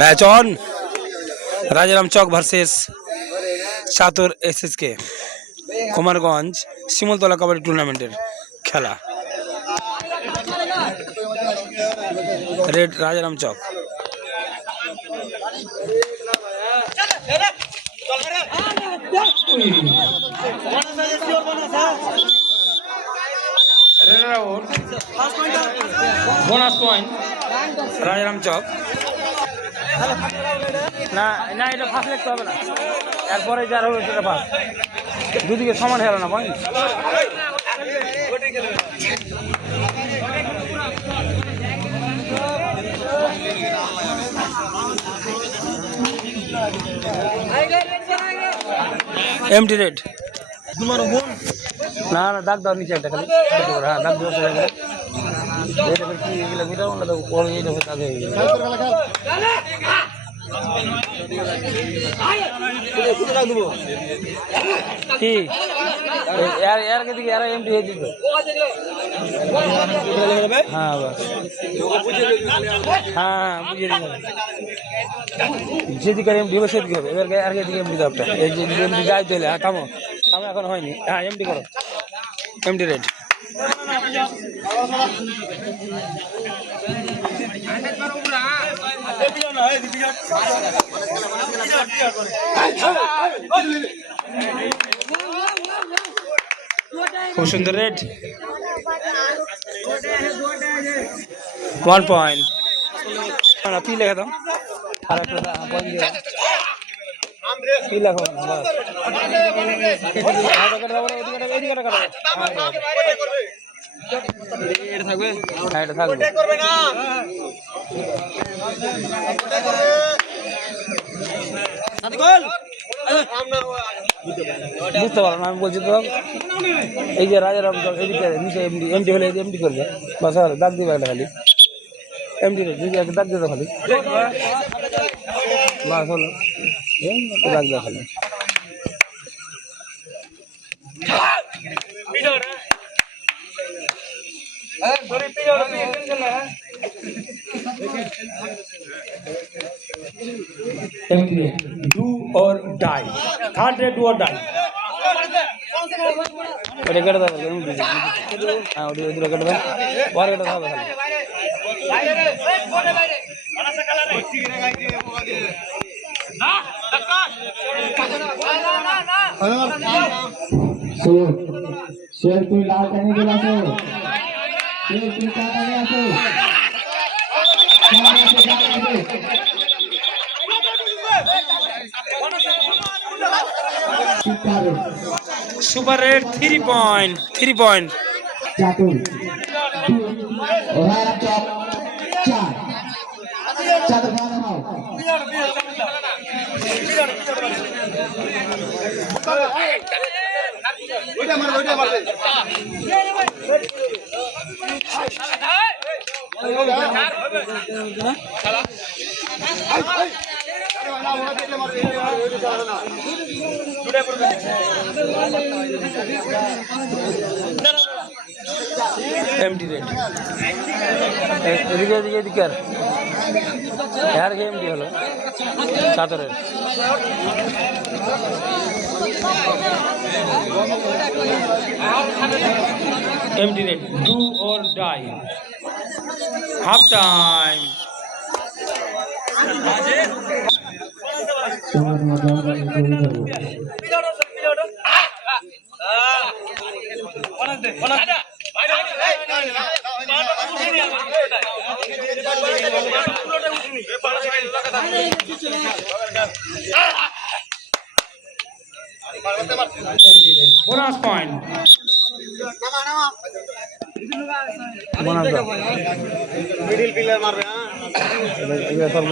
Match on. Rajaram Chowk versus Chatur SSK Kumarganj Shimultala kabaddi टूर्नामेंटर खेला। Raid Rajaram Chowk. Bonus point Rajaram Chowk. না না এটা ফার্স্ট লিখতে হবে না, এরপরে যার হবে সেটা ফার্স্ট। দুদিকে সমান হলো না পয়েন্ট। এমটি রেড না না দাগ দাও নিচে একটা খালি। হ্যাঁ দাগ দাও সেটা এটা কি এগুলো মিটাও না তো পরে এই হবে কাজে কি यार यार के दिखे यार एमटी है जीतो। हाँ बस हाँ मुझे যেদিকে করে এমটি হবে সেদিকে হবে। এবার আর কে দিকে এমটি দাও একটা এই যে এমটি যাই চলে। হ্যাঁ থামো থামো এখন হয়নি। হ্যাঁ এমটি করো এমটি রেড। খুব সুন্দর রেড। 1 পয়েন্ট। না পি লেখা দাও আর একটা পয়েন্ট দিও পি লেখো না বাস। এটা থাকবে হ্যাঁ এটা থাকবে করবে না সাথে গোল বুঝতে পারো না। আমি বলছি তো এই যে রাজারাম এদিকে নিচে এমডি হলে এমডি করবে বাস আর দাগ দিবে একটা খালি এমডি একটা দাগ দিতে খালি বাস হলো দাগ দেওয়া খালি। डू और डाई थर्ड रे डू और डाई अरे कट दे हां ओडी उधर कट दे और कट दे खाली मनसा कलर ना धक्का शेर तू लाल करने के लासे शेर तू क्या करने आसे सुपर रेड 3 पॉइंट 3 पॉइंट चातुर और चौक 4 चातुर भाग आओ ओइटा मार दे एमटी रेड এদিকে এদিকে এদিকে यार गेम डी হলো চাদরের empty raid do or die half time. Bonus point middle pillar मार रहे हैं ये सब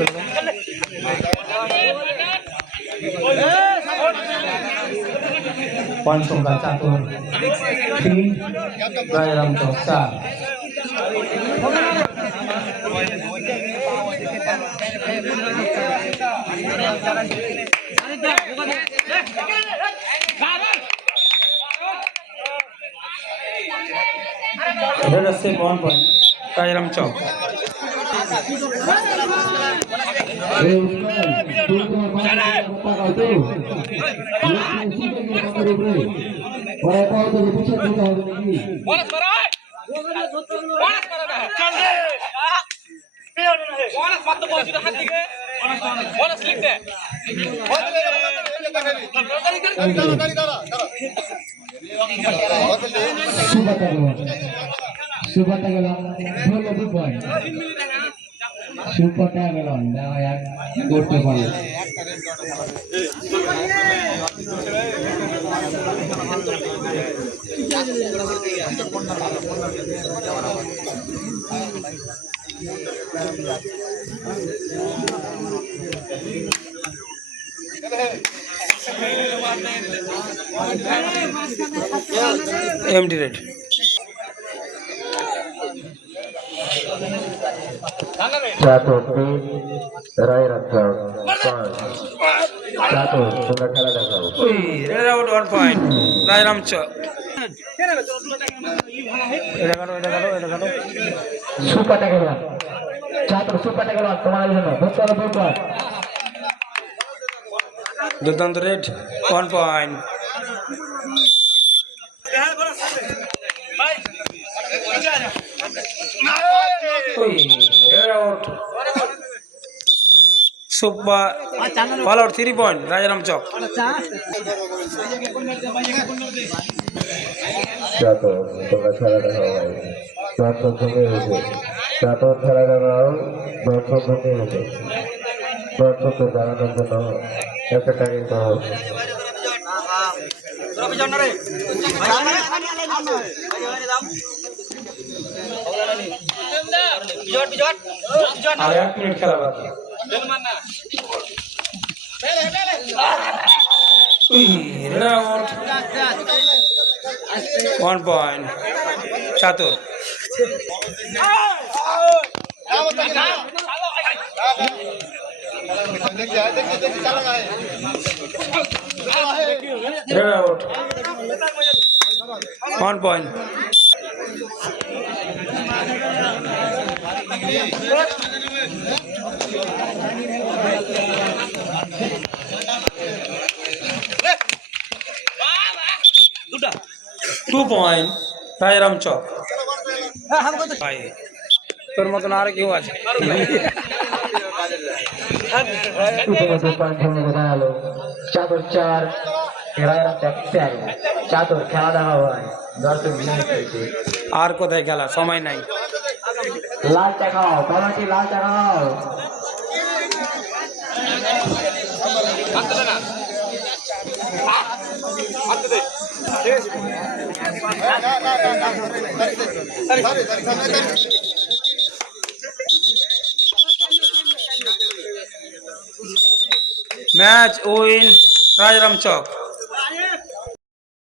पॉइंट होगा चातुर 3 राजाराम चौक 4 Got it! Let us say 1 point. Rajaram Chowk. Subata gelang, dua lebih poin. Subata gelang, dah yang gorte poin. Empty red. Catur tim Rajaram Chowk Catur তোমরা খেলা দেখাও Red out 1 point. Rajaram Chowk. এটা কাটো। Subata gelang, catur subata gelang, তোমার জন্য বুঝতে হবে দুর্দান্ত red 1 point. Red out. Super. All out 3 point. Rajaram Chowk. Catur তোমরা খেলা দেখাও ভাই দর্শক ভেঙে গেছে চাতর খেলা দেখাও দর্শক ভেঙে গেছে দর্শককে জানানোর জন্য একটা টাইম করো আর 1 মিনিট খেলা বাকি। Red out 1 point. Chatur. Red out 1 point. 2 point. Rajaram Chowk. ভাই তোর মতন আর কেউ আছে ইতিমধ্যে পয়েন্ট ভেঙে দাঁড়ালো চাদর 4 Rajaram Chowk 13 চাদর খেলা দেখা হয় দর্শক ভেঙে ফেলছে আর কোথায় খেলা সময় নাই লাল চা খাও কমিটি লাল চা খাও ম্যাচ উইন Rajaram Chowk.